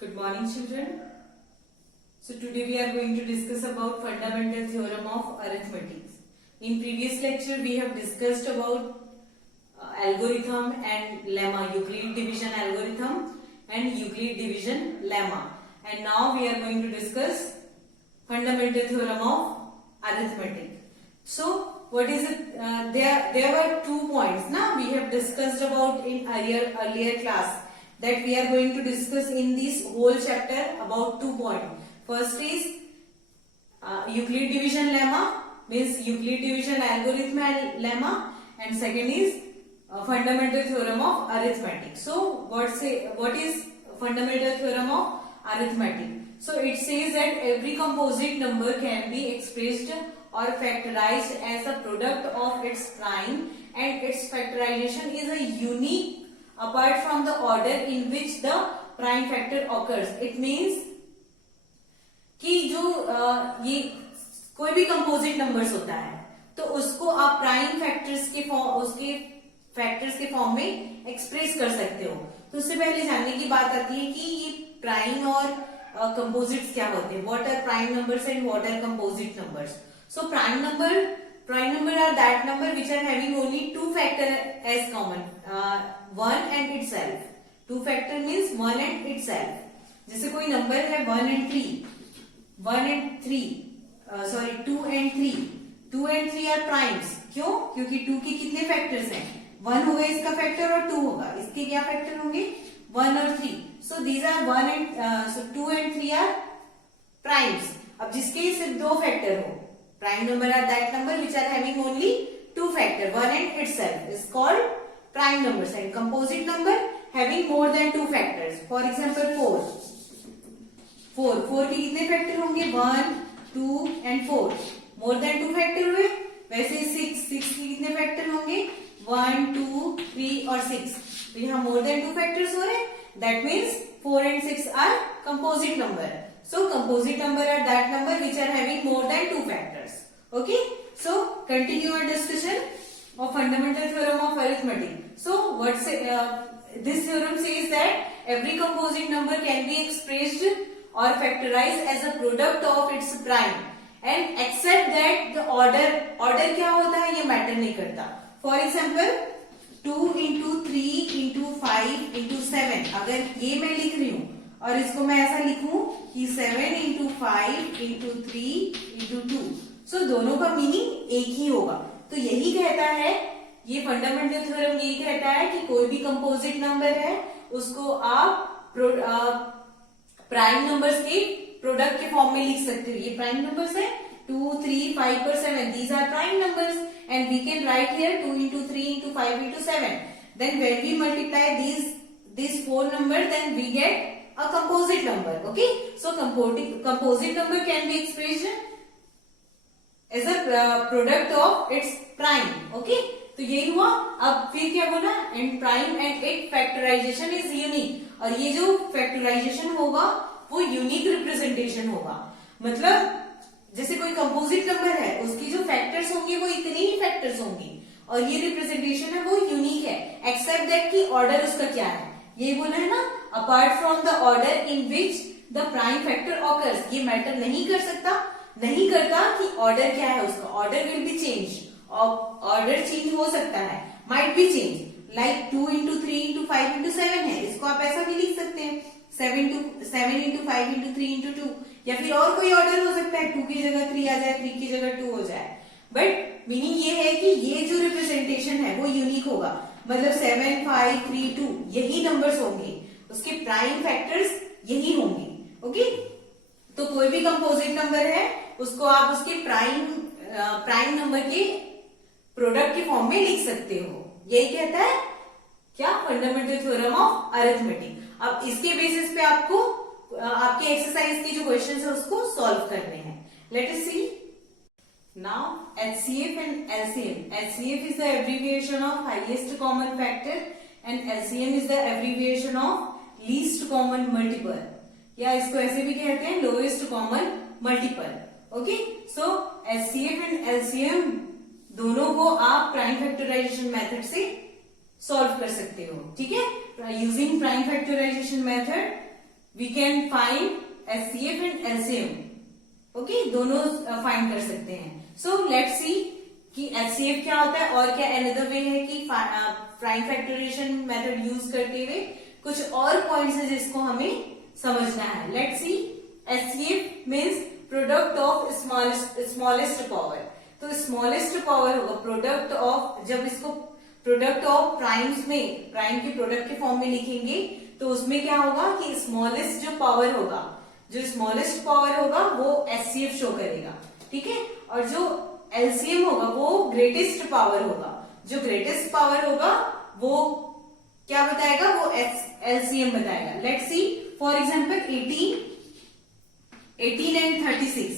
Good morning, children. So today we are going to discuss about fundamental theorem of arithmetic. In previous lecture we have discussed about algorithm and lemma, Euclid division algorithm and Euclid division lemma. And now we are going to discuss fundamental theorem of arithmetic. So what is it? There were 2 points. Now we have discussed about in earlier class. That we are going to discuss in this whole chapter about 2 points. First is Euclid division lemma, means Euclid division algorithm and lemma, and second is fundamental theorem of arithmetic. So what is fundamental theorem of arithmetic? So it says that every composite number can be expressed or factorized as a product of its prime, and its factorization is a unique apart from the order in which the prime factor occurs. It means कि जो ये कोई भी composite numbers होता है तो उसको आप प्राइम फैक्टर्स के फॉर्म उसके फैक्टर्स के फॉर्म में एक्सप्रेस कर सकते हो. तो उससे पहले जानने की बात आती है कि ये प्राइम और कंपोजिट्स क्या होते हैं. What are prime numbers and what are composite numbers. So prime number are that number which are having only 2 factor as common, 1 and itself. 2 factor means 1 and itself. जैसे कोई नंबर है 1 and 3, 2 and 3. 2 and 3 are primes. क्यों? क्योंकि 2 के कितने factors हैं? 1 होगा इसका फैक्टर और 2 होगा इसके क्या फैक्टर होंगे? 1 और 3. So these are 2 and 3 are primes. अब जिसके सिर्फ 2 फैक्टर हो, prime number are that number which are having only 2 factor, 1 and itself is called prime numbers, and composite number having more than 2 factors. For example 4 के कितने factor होंगे? 1, 2 and 4. more than 2 factor हुए. वैसे 6 के कितने factor होंगे? 1, 2, 3 और 6. तो यहाँ more than 2 फैक्टर्स हो रहे हैं. That means 4 and 6 are composite number. So composite number are that number which are having more than 2 factors. Okay. So continue our discussion of fundamental theorem of arithmetic. So this theorem says that every composite number can be expressed or factorized as a product of its prime, and except that the order क्या होता है ये matter नहीं करता. For example 2 into 3 into 5 into 7. अगर ये मैं लिख रही हूँ और इसको मैं ऐसा लिखूं कि 7 into 5 into 3 into 2. सो दोनों का मीनिंग एक ही होगा. तो यही कहता है ये फंडामेंटल थ्योरम, यही कहता है कि कोई भी कंपोजिट नंबर है उसको आप प्राइम नंबर्स के प्रोडक्ट के फॉर्म में लिख सकते हो. ये प्राइम नंबर्स है 2, 3, 5 और 7. These are prime numbers and we can write here 2 into 3 into 5 into 7. Then when we multiply these 4 numbers, then we get a composite number. Okay. So composite number can be expressed as a product of its prime. Okay. तो यही हुआ. अब फिर क्या बोला? And prime and it factorization is unique. और ये जो फैक्टराइजेशन होगा वो यूनिक रिप्रेजेंटेशन होगा. मतलब जैसे कोई कंपोजिट नंबर है उसकी जो फैक्टर्स होंगे वो इतने ही फैक्टर्स होंगे और ये रिप्रेजेंटेशन है वो यूनिक है, एक्सेप्ट दैट कि ऑर्डर उसका क्या है. ये बोला है ना, apart from the order in which the prime factor occurs. ये मैटर नहीं करता कि ऑर्डर क्या है उसका. Order will B change. Order change हो सकता है, might be change. Like 2 into 3 into 5 into 7 है, इसको आप ऐसा भी लिख सकते हैं 7 into 5 into 3 into 2. या फिर और कोई ऑर्डर हो सकता है, 2 की जगह 3 आ जाए, 3 की जगह 2 हो जाए. बट मीनिंग ये है कि ये जो रिप्रेजेंटेशन है वो यूनिक होगा. मतलब 7, 5, 3, 2 यही नंबर्स होंगे, उसके प्राइम फैक्टर्स यही होंगे. ओके. तो कोई भी कंपोजिट नंबर है उसको आप उसके प्राइम नंबर के प्रोडक्ट के फॉर्म में लिख सकते हो. यही कहता है क्या? Fundamental theorem of arithmetic. अब इसके बेसिस पे आपको आपके एक्सरसाइज के जो क्वेश्चंस है उसको सॉल्व करने हैं. Let us see now HCF and LCM. HCF is the abbreviation of highest common factor and LCM is the abbreviation of least common multiple, या इसको ऐसे भी कहते हैं lowest common multiple. Okay. So HCF and LCM दोनों को आप prime factorization method से सॉल्व कर सकते हो. ठीक है. Using prime factorization method we can find HCF and LCM. Okay, दोनों फाइंड कर सकते हैं. सो लेट्स सी कि HCF क्या होता है और क्या अनदर वे है कि प्राइम फैक्टराइजेशन मेथड यूज करते हुए कुछ और पॉइंट्स है जिसको हमें समझना है. Let's see, HCF means product of smallest power. तो स्मॉलेस्ट पावर होगा प्रोडक्ट ऑफ, जब इसको प्रोडक्ट ऑफ प्राइम्स में, प्राइम के प्रोडक्ट के फॉर्म में लिखेंगे तो उसमें क्या होगा कि स्मॉलेस्ट जो पावर होगा, जो स्मॉलेस्ट पावर होगा वो HCF शो करेगा. ठीक है, और जो LCM होगा वो ग्रेटेस्ट पावर होगा. जो ग्रेटेस्ट पावर होगा वो क्या बताएगा, वो LCM बताएगा. Let's see for example 18 and 36.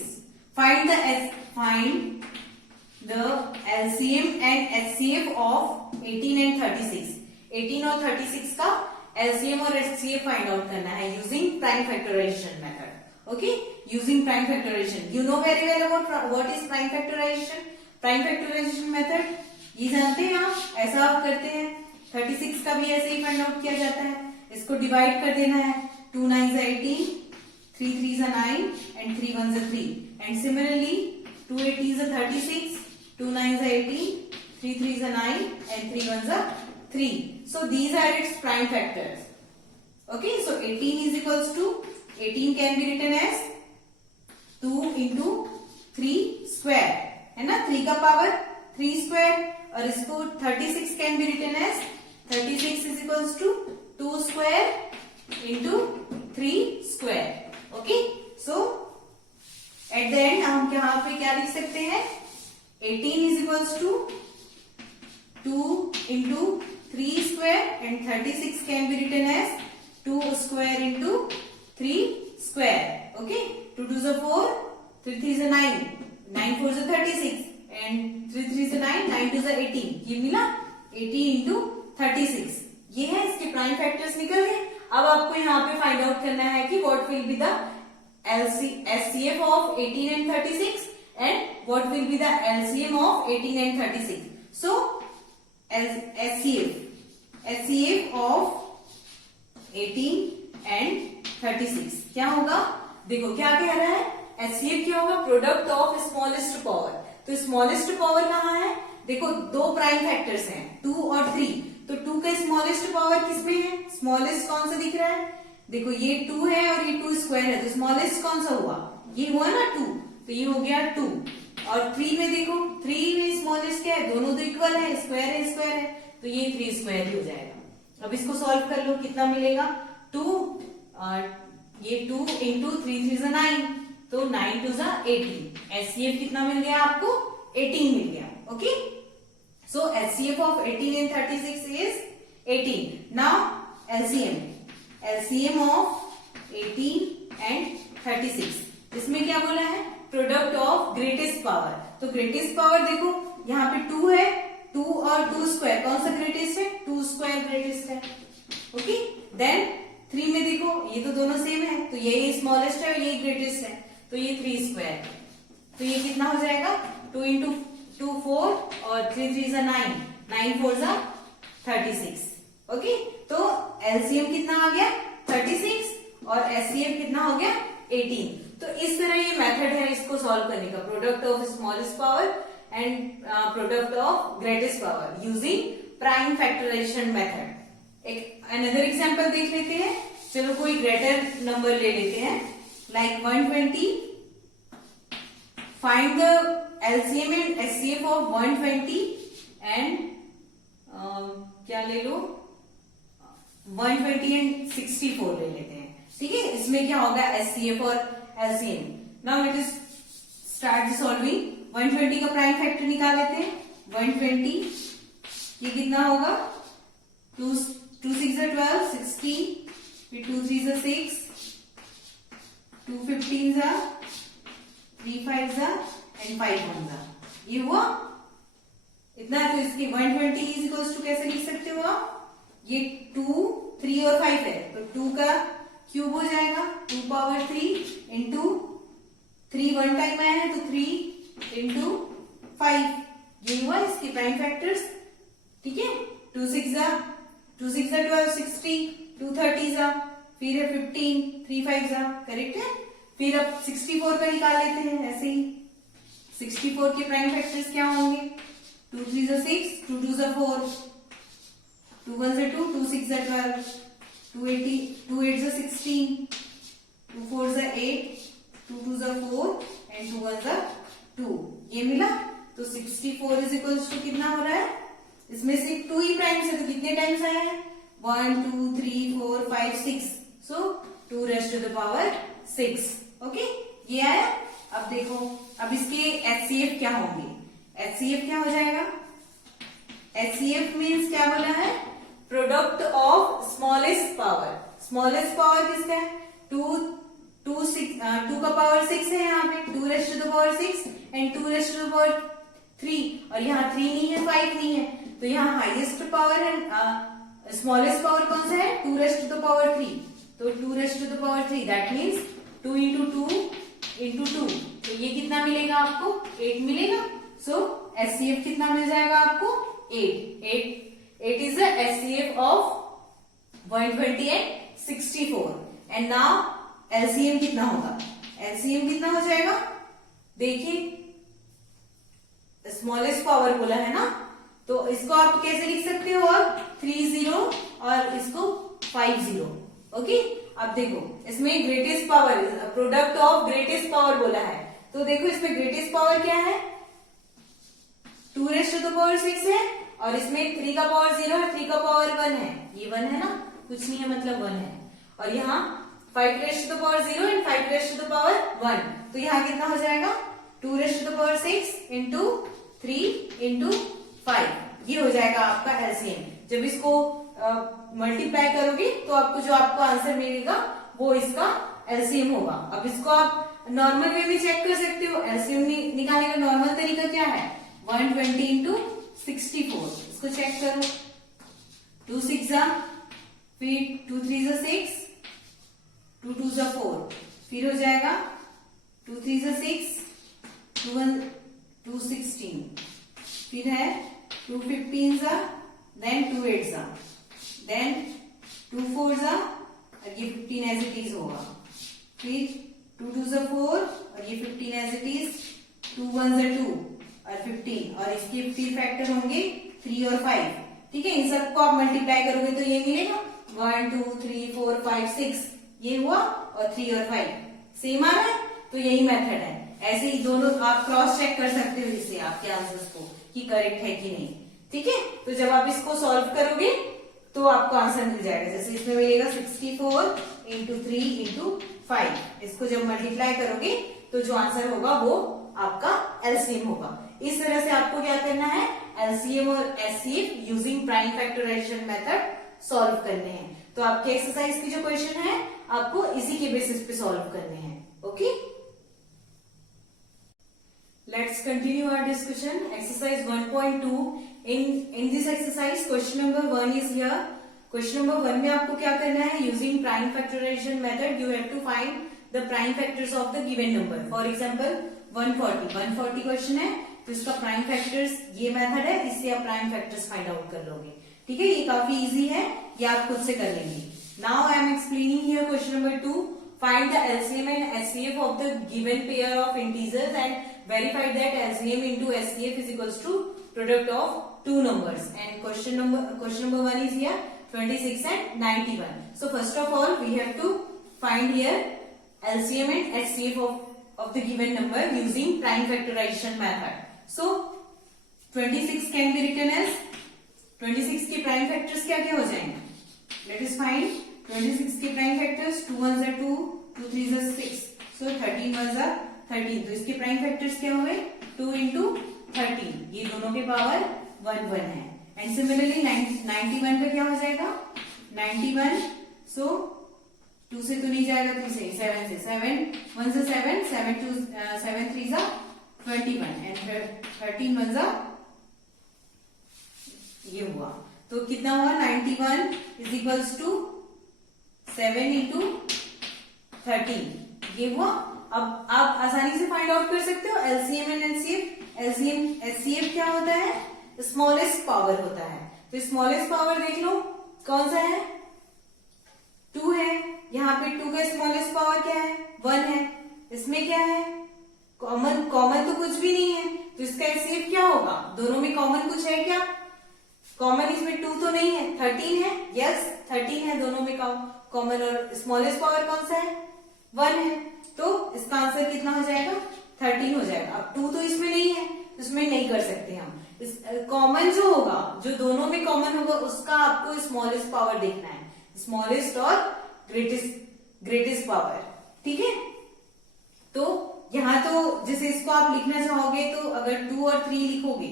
Find the LCM and HCF of 18 and 36. 18 और 36 का LCM और HCF फाइंड आउट करना है using prime factorization method. Okay, using prime factorization. You know very well about what is prime factorization. Prime factorization method ये जानते हैं आप, ऐसा आप करते हैं. 36 का भी ऐसे ही फाइंड आउट किया जाता है. इसको डिवाइड कर देना है. 2 9 18, 3 3 9 and 3 1 3. And similarly 2 8 36, 2 9 18, 3 3 9 and 3 1 3. So these are its prime factors. Okay, so 18 is equals to, 18 can be written as 2 into 3 square, है ना. 3 का पावर 3 square. और इसको 36 can be written as 36 is equals to 2 square into 3 square. Okay, so at the end हम यहाँ पे क्या लिख सकते हैं, 18 is equals to 2 into 3 square and 36 can be written as 2 square into 3 square. Okay, 2 2 is 4, 3 3 is 9, 9 4 is 36 and 3 3 is 9, 9 2 is 18. ये मिला 18 into 36. ये है इसके प्राइम फैक्टर्स निकल गए. अब आपको यहाँ पे फाइंड आउट करना है कि what will be the HCF of 18 and 36 and what will be the LCM of 18 and 36. So HCF of 18 and 36 क्या होगा, देखो क्या कह रहा है. HCF क्या होगा, प्रोडक्ट ऑफ स्मॉलेस्ट पावर. तो स्मॉलेस्ट पावर कहाँ है, देखो दो प्राइम फैक्टर्स हैं 2 और 3. तो 2 का स्मॉलेस्ट पावर किसमें है, स्मॉलेस्ट कौन सा दिख रहा है, देखो ये 2 है और ये 2 स्क्वायर है. तो स्मॉलेस्ट कौन सा हुआ, ये हुआ ना 2. तो ये हो गया 2. और 3 में देखो, 3 में स्मॉलेस्ट क्या है, दोनों तो इक्वल है, स्क्वायर है स्क्वायर है. तो ये 3 स्क्वायर ही हो जाएगा. अब इसको सॉल्व कर लो, कितना मिलेगा 2, ये 2 इंटू 3 3 is 9, तो 9 2 is 18. HCF कितना मिल गया आपको, 18 मिल गया. Okay, so HCF of 18 and 36 is 18. Now LCM of 18 and 36. इसमें क्या बोला है, प्रोडक्ट ऑफ ग्रेटेस्ट पावर. तो ग्रेटेस्ट पावर देखो यहाँ पे 2 है, 2 और 2 स्क्वायर कौन सा ग्रेटेस्ट है, 2 स्क्वायर ग्रेटेस्ट है. ओके, देन 3 में देखो ये तो दोनों सेम है, तो यही स्मॉलेस्ट है और यही ग्रेटेस्ट है. तो ये 3 स्क्वायर. तो ये कितना हो जाएगा, 2 इंटू 2 4 और 3 3 is 9, 9 4 is 36. ओके, तो LCM कितना आ गया 36 और HCF कितना हो गया 18. तो इस तरह ये मेथड है इसको सॉल्व करने का, product of smallest power and product of greatest power using prime factorization method. एक अनदर एग्जांपल देख लेते हैं. चलो कोई ग्रेटर नंबर ले लेते हैं, like 120. Find the LCM and HCF of 120 and क्या ले लो, 120 एंड 64 ले लेते हैं. ठीक है, इसमें क्या होगा HCF और LCM. Now let us start solving. 120 का प्राइम फैक्टर निकाल लेते हैं. 120 ये कितना होगा, 2 6 12, 16, फिर 2 3 6, 2 15 3 5 एंड 5 1. ये हुआ इतना. तो इसकी 120 इज इक्वल्स टू कैसे लिख सकते हो आप, ये 2 3 और 5 है तो 2 का क्यूब हो जाएगा, 2 पावर 3 इंटू 3 1 टाइम आया है तो 3 इंटू 5. ये हुआ इसके प्राइम फैक्टर्स. ठीक है, 2 6 12, 60, 2 30 फिर है 15, 3 5 जा, करेक्ट है। फिर अब 64 का निकाल लेते हैं ऐसे ही। 64 के प्राइम फैक्टर्स क्या होंगे? 2 3 जा 6, 2 2 जा 4, 2 1 जा 2, 2 6 जा 12, 2 8 जा 16, 2 4 जा 8, 2 2 जा 4 एंड 2 1 जा 2। ये मिला। तो 64 इज इक्वल्स टू कितना हो रहा है? इसमें सिर्फ 2 ही प्राइम्स है, तो कितने टाइम्स आया है? 1 2 3 4 5 6, so 2 raise to the power 6। Okay, ये आया। अब देखो, अब इसके HCF क्या होंगे? HCF क्या हो जाएगा? HCF मीन्स क्या बोला है? Product of smallest power. Smallest power किसका है? 2 का पावर 6 है यहाँ पे, 2 raise to the power 6 and 2 raise to the power 3, और यहाँ 3 नहीं है, 5 नहीं है, तो यहाँ हाईएस्ट पावर है, स्मॉलेस्ट पावर कौन सा है? 2 रेज़ टू द पावर 3, तो 2 raise to the power 3 that means 2 into 2 into 2, तो ये कितना मिलेगा आपको? 8 मिलेगा। सो HCF कितना मिल जाएगा आपको? 8 is the HCF of 120 and 64। And now LCM कितना होगा? LCM कितना हो जाएगा? देखिए, स्मॉलेस्ट पावर बोला है ना, तो इसको आप कैसे लिख सकते हो? अब 30 और इसको 50। ओके, अब देखो इसमें greatest power, product of greatest power बोला है, तो देखो इसमें ग्रेटेस्ट पावर क्या है? 2 रेज़ टू द पावर 6 है, और इसमें 3 का पावर 0 है, 3 का पावर 1 है, ये 1 है ना, कुछ नहीं है मतलब 1 है, और यहाँ 5 raise to the power 0 and 5 raise to the power 1, तो यहाँ कितना हो जाएगा? 2 raise to the power 6 into 3 into 5, ये हो जाएगा आपका LCM। जब इसको मल्टीप्लाई करोगे तो आपको जो आपको आंसर मिलेगा वो इसका LCM होगा। अब इसको आप नॉर्मल वे में चेक कर सकते हो। LCM निकालने का नॉर्मल तरीका क्या है? 120 इंटू 64, इसको चेक करो। 2 6 जा, फिर 2 3 जा 6, 2 2 जा 4, फिर हो जाएगा 2 3 जा 6, 2 1 2 16, फिर है 2 15 जा, देन 2 8 जा, देन 2 4 जा, और ये 15 एज इट इज होगा, फिर 2 2 जा 4 और ये 15 एज इट इज, 2 1 जा 2 और 15, और इसके 15 फैक्टर होंगे 3 और 5। ठीक है, इन सबको आप मल्टीप्लाई करोगे तो ये मिलेगा 1 2 3 4 5 6, ये हुआ, और 3 और 5 सेम आ रहा है, तो यही मेथड है। ऐसे ही दोनों आप क्रॉस चेक कर सकते हो इससे आपके आंसर्स को कि करेक्ट है कि नहीं। ठीक है, तो जब आप इसको सॉल्व करोगे तो आपको आंसर मिल जाएगा। जैसे इसमें मिलेगा 64 इंटू 3 इंटू 5, इसको जब मल्टीप्लाई करोगे तो जो आंसर होगा वो आपका LCM होगा। इस तरह से आपको क्या करना है? LCM और HCF using prime factorization method solve करने हैं। तो आपके एक्सरसाइज की जो क्वेश्चन है आपको इसी के बेसिस पे सॉल्व करने हैं। Okay, let's continue our discussion. Exercise 1.2. In this exercise, question number 1 is here. Question number 1 में आपको क्या करना है? Using prime factorization method, you have to find the prime factors of the given number. For example, 140 question है, तो इसका prime factors ये method है, इससे आप प्राइम फैक्टर्स फाइंड आउट कर लोगे। ठीक है, ये काफी इजी है, ये आप खुद से कर लेंगे। Now I am explaining here question number 2. Find the LCM and HCF of the given pair of integers and verify that LCM into HCF is equals to product of two numbers. And question number 1 is here 26 and 91. So first of all we have to find here LCM and HCF of the given number using prime factorization method. So 26 can be written as 26 के prime factors क्या क्या हो जाएंगे? Let us find 26 के prime factors 2 1 जा 2, 2 3 जा 6, so 13 1 जा 13, तो इसके प्राइम फैक्टर्स क्या हुए? 2 इंटू 13, ये दोनों के पावर 1 1 है। एंड सिमिलरली 91 का क्या हो जाएगा? 91, सो 2 से तो नहीं जाएगा, 3 से 7 से 7 1 से 7 7 2 7 3 जा 21 एंड 13 1 जा ये हुआ, तो कितना हुआ? 91 इज इक्वल्स टू 7 इंटू 13, ये हुआ। अब आप आसानी से फाइंड आउट कर सकते हो LCM and HCF। LCM HCF क्या होता है? स्मॉलेस्ट पावर होता है। तो स्मॉलेस्ट पावर देख लो कौन सा है? 2 है, यहाँ पे 2 का स्मॉलेस्ट पावर क्या है, 1 है। इसमें क्या है, कॉमन तो कुछ भी नहीं है, तो इसका HCF क्या होगा, दोनों में कॉमन कुछ है क्या, कॉमन इसमें 2 तो नहीं है, 13 है, यस 13 है दोनों में कॉमन, और स्मॉलेस्ट पावर कौन सा है, 1 है, तो इसका आंसर कितना हो जाएगा, 13 हो जाएगा। अब 2 तो इसमें नहीं है, इसमें नहीं कर सकते हम। कॉमन जो होगा, जो दोनों में कॉमन होगा, उसका आपको स्मॉलेस्ट पावर देखना है, स्मॉलेस्ट और ग्रेटेस्ट पावर, ठीक है। तो यहाँ तो जैसे इसको आप लिखना चाहोगे तो अगर 2 और 3 लिखोगे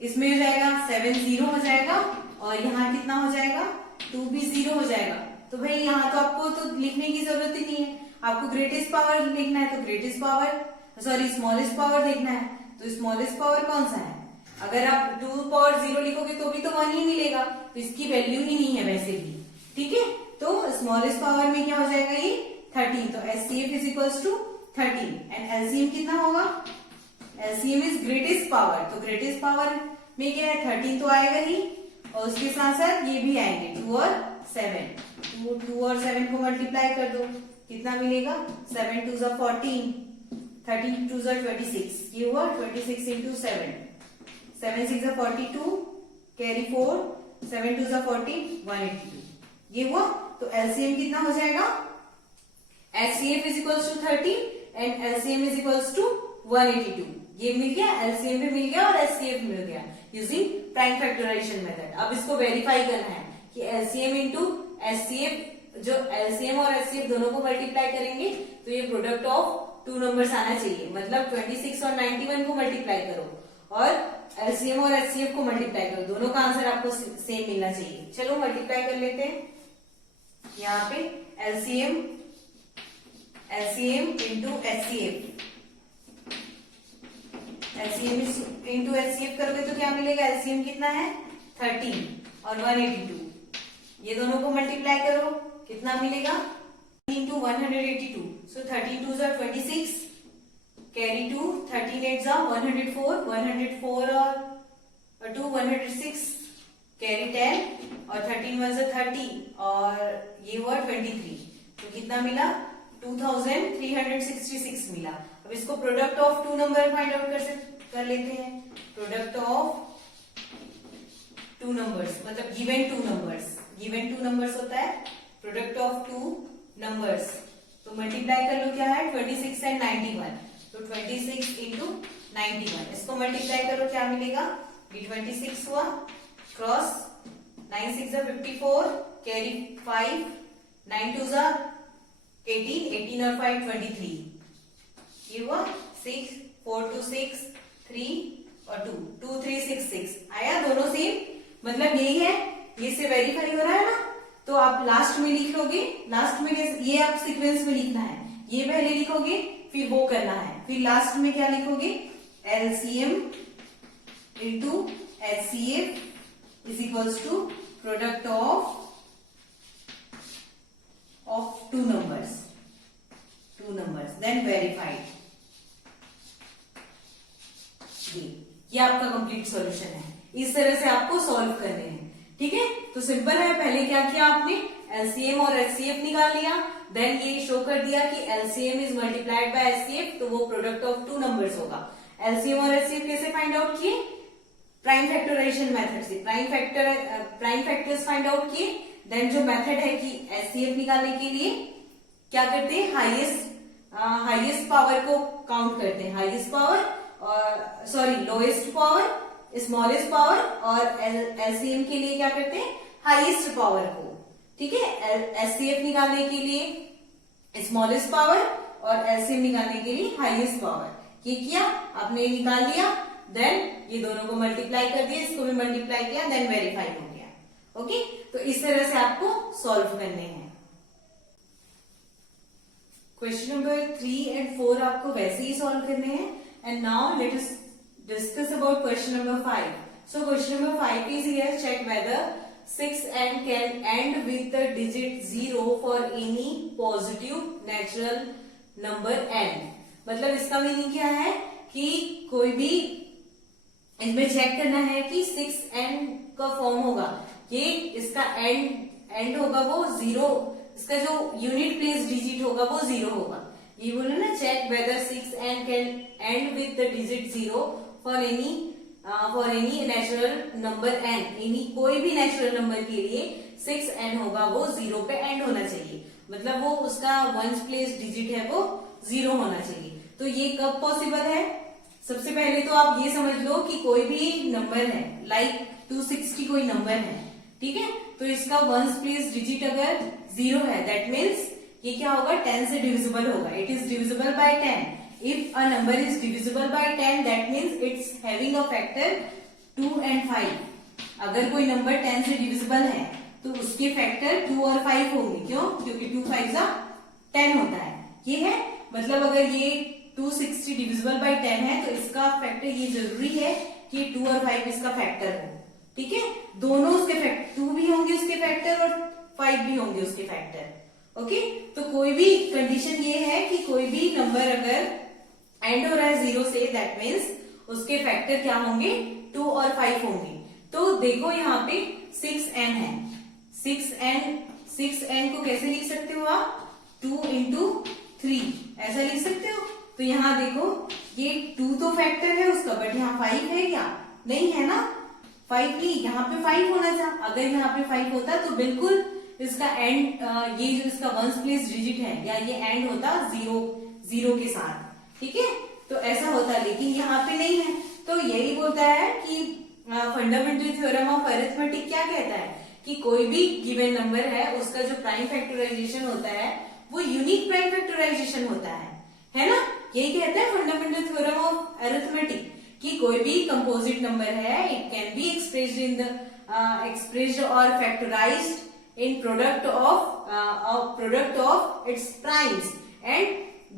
इसमें हो जाएगा 7 0 हो जाएगा, और यहाँ कितना हो जाएगा, 2 भी 0 हो जाएगा। तो भाई यहाँ तो आपको तो लिखने की जरूरत ही नहीं है, आपको ग्रेटेस्ट पावर लिखना है तो greatest power, sorry smallest power देखना है, तो स्मॉलेस्ट पावर कौन सा है। अगर आप 2 पावर 0 लिखोगे तो भी तो 1 ही मिलेगा, तो इसकी वैल्यू ही नहीं है वैसे भी, ठीक है। तो स्मॉलेस्ट पावर में क्या हो जाएगा, ये 13, तो HCF is equals to 13, and LCM कितना होगा, LCM इज ग्रेटेस्ट पावर, तो ग्रेटेस्ट पावर में क्या है, 13 तो आएगा ही, और उसके साथ साथ ये भी आएंगे 2 और 7, 2 और 7 को मल्टीप्लाई कर दो, कितना मिलेगा, 7 2 जा 14, 13 2 जा 26, ये हुआ 26 इंटू 7, 7 6 जा 42, कैरी 4, 7 2 जा 14, 182, ये हुआ। तो LCM कितना हो जाएगा, HCF is equals to 13 and LCM is equals to 182, ये मिल गया, LCM भी मिल गया और HCF मिल गया यूजिंग प्राइम फैक्टराइजेशन मेथड। अब इसको वेरीफाई करना है कि LCM इंटू HCF, जो LCM और HCF दोनों को मल्टीप्लाई करेंगे तो ये प्रोडक्ट ऑफ 2 नंबर्स आना चाहिए, मतलब 26 और 91 को मल्टीप्लाई करो और LCM और HCF को मल्टीप्लाई करो, दोनों का आंसर आपको सेम मिलना चाहिए। चलो मल्टीप्लाई कर लेते हैं, यहाँ पे LCM into HCF, LCM into HCF करोगे तो क्या मिलेगा, LCM कितना है 13 और 182, ये दोनों को मल्टीप्लाई करो, कितना मिलेगा, इंटू 182, सो 13 2 जा 26, कैरी 2, 13 8 जा 104, 104 और 2 106, कैरी 10 और 13 1 जा 30, और ये हुआ 23, तो कितना मिला, 2366 मिला। अब इसको product of 2 number find out कर लेते हैं, प्रोडक्ट ऑफ 2 नंबर्स, मतलब गिवन 2 नंबर्स होता है प्रोडक्ट ऑफ 2 नंबर्स, तो मल्टीप्लाई कर लो, क्या है 26 एंड 91, तो 26 इंटू 91, इसको मल्टीप्लाई करो, क्या मिलेगा, ये 26 हुआ, क्रॉस 9 6 जा 54, कैरी 5, 9 2 जा 18, 18 और 5 23, ये हुआ 6 4 2 6 3 और 2 2 3 6 6 आया, दोनों सेम, मतलब यही है, ये से वेरीफाई हो रहा है ना। तो आप लास्ट में लिख लोगे, लास्ट में ये आप सीक्वेंस में लिखना है, ये पहले लिखोगे फिर वो करना है, फिर लास्ट में क्या लिखोगे, LCM into HCF is equals to product of 2 numbers then verified। ये आपका कंप्लीट सॉल्यूशन है, इस तरह से आपको सॉल्व करने हैं, ठीक है। तो सिंपल है, पहले क्या किया आपने, LCM और HCF निकाल लिया, देन ये शो कर दिया कि LCM is multiplied by HCF, तो वो प्रोडक्ट ऑफ 2 नंबर्स होगा। LCM और HCF कैसे फाइंड आउट किए, प्राइम फैक्टराइजेशन मेथड से, प्राइम फैक्टर्स फाइंड आउट किए, देन जो मेथड है कि HCF निकालने के लिए क्या करते हैं, हाईएस्ट पावर को काउंट करते हैं, हाईएस्ट पावर और sorry lowest power, smallest power, और LCM के लिए क्या करते हैं, हाईएस्ट पावर को, ठीक है। HCF निकालने के लिए स्मॉलेस्ट पावर और LCM निकालने के लिए हाईएस्ट पावर, ये किया आपने, निकाल लिया, देन ये दोनों को मल्टीप्लाई कर दिया, इसको भी मल्टीप्लाई किया, देन वेरीफाई हो गया, ओके। तो इस तरह से आपको सॉल्व करने हैं। क्वेश्चन नंबर 3 एंड 4 आपको वैसे ही सॉल्व करने हैं, and now let us discuss about question number 5। So question number 5 is here, check whether 6 and can end with the digit 0 for any positive natural number n। मतलब इसका meaning क्या है कि कोई भी इसमें चेक करना है कि 6 n का फॉर्म होगा, ये इसका एंड होगा वो जीरो, इसका जो यूनिट प्लेस डिजिट होगा वो जीरो होगा। ये बोलो ना, check whether 6n can end with the digit zero for any natural number n, यानी कोई भी नेचुरल नंबर के लिए 6n होगा वो जीरो पे एंड होना चाहिए, मतलब वो उसका वंस प्लेस डिजिट है वो जीरो होना चाहिए। तो ये कब पॉसिबल है? सबसे पहले तो आप ये समझ लो कि कोई भी नंबर है, लाइक 260 कोई नंबर है, ठीक है, तो इसका वंस प्लेस डिजिट अगर जीरो है, दैट मीन्स ये क्या होगा, 10 से डिविजिबल होगा, it is divisible by 10। If a number is divisible by 10, that means it's having a factor 2 and 5। अगर कोई नंबर 10 से डिविजिबल है तो उसके फैक्टर 2 और 5 होंगे, क्यों? क्योंकि 2 5 10 होता है। ये है मतलब अगर ये 260 डिविजिबल बाय 10 है तो इसका फैक्टर ये जरूरी है कि 2 और 5 इसका फैक्टर हो, ठीक है, दोनों उसके फैक्टर, 2 भी होंगे उसके फैक्टर और 5 भी होंगे उसके फैक्टर। ओके, तो कोई भी कंडीशन ये है कि कोई भी नंबर अगर एंड हो रहा है जीरो से, दैट मीन्स उसके फैक्टर क्या होंगे, 2 और 5 होंगे। तो देखो यहाँ पे 6n है, 6n को कैसे लिख सकते हो आप, 2 into 3 ऐसा लिख सकते हो। तो यहाँ देखो ये 2 तो फैक्टर है उसका, बट यहाँ 5 है क्या? नहीं है ना, 5 नहीं, यहाँ पे 5 होना था। अगर यहाँ पे 5 होता तो बिल्कुल इसका एंड, ये जो इसका वंस प्लेस डिजिट है या ये एंड होता जीरो के साथ, ठीक है, तो ऐसा होता, लेकिन यहाँ पे नहीं है। तो यही बोलता है कि फंडामेंटल थ्योरम ऑफ अरिथमेटिक क्या कहता है कि कोई भी गिवन नंबर है उसका जो प्राइम फैक्टराइजेशन होता है वो यूनिक प्राइम फैक्टराइजेशन होता है ना। यही कहता है फंडामेंटल थ्योरम ऑफ अरिथमेटिक कि कोई भी कंपोजिट नंबर है, इट कैन बी एक्सप्रेस्ड और factorized in product of its primes and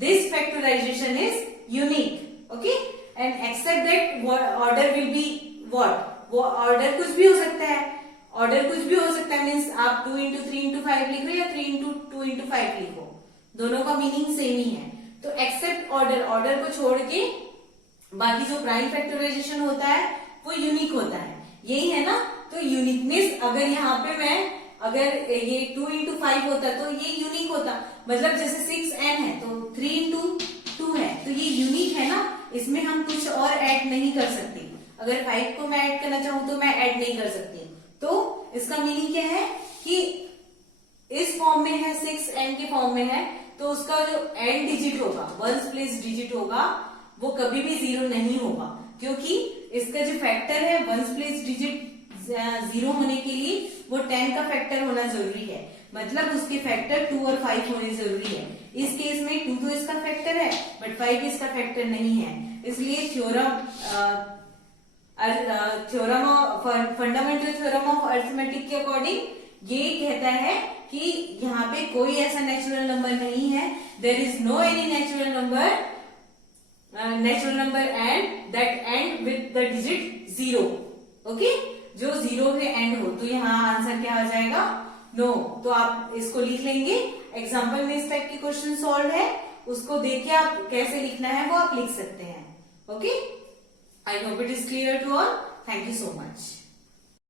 this factorization is unique. Okay, and except that order will be what, वो ऑर्डर कुछ भी हो सकता है, ऑर्डर कुछ भी हो सकता है, मीन्स आप 2 into 3 into 5 लिख रहे हो या 3 into 2 into 5 लिखो, दोनों का मीनिंग सेम ही है। तो एक्सेप्ट ऑर्डर, ऑर्डर को छोड़ के बाकी जो प्राइम फैक्टराइजेशन होता है वो यूनिक होता है, यही है ना। तो यूनिकनेस, अगर यहाँ पे मैं अगर ये 2 into 5 होता तो ये यूनिक होता, मतलब जैसे 6n है तो 3 into 2 है, तो ये यूनिक है ना, इसमें हम कुछ और ऐड नहीं कर सकते। अगर 5 को मैं ऐड करना चाहूं तो मैं ऐड नहीं कर सकती। तो इसका मीनिंग क्या है कि इस फॉर्म में है, 6n के फॉर्म में है, तो उसका जो एंड डिजिट होगा, वंस प्लेस डिजिट होगा, वो कभी भी जीरो नहीं होगा, क्योंकि इसका जो फैक्टर है वंस प्लेस डिजिट जीरो होने के लिए वो 10 का फैक्टर होना जरूरी है, मतलब उसके फैक्टर 2 और 5 होने जरूरी है। इस केस में 2 तो इसका फैक्टर है बट 5 इसका फैक्टर नहीं है, इसलिए फंडामेंटल थ्योरम ऑफ अरिथमेटिक के अकॉर्डिंग ये कहता है कि यहाँ पे कोई ऐसा नेचुरल नंबर नहीं है, there is no any natural number and that end with the digit zero. Okay, जो जीरो से एंड हो, तो यहाँ आंसर क्या आ जाएगा, नो। तो आप इसको लिख लेंगे, एग्जाम्पल में इस टाइप की क्वेश्चन सॉल्व है, उसको देख के आप कैसे लिखना है वो आप लिख सकते हैं। Okay, I hope it is clear to all. Thank you so much.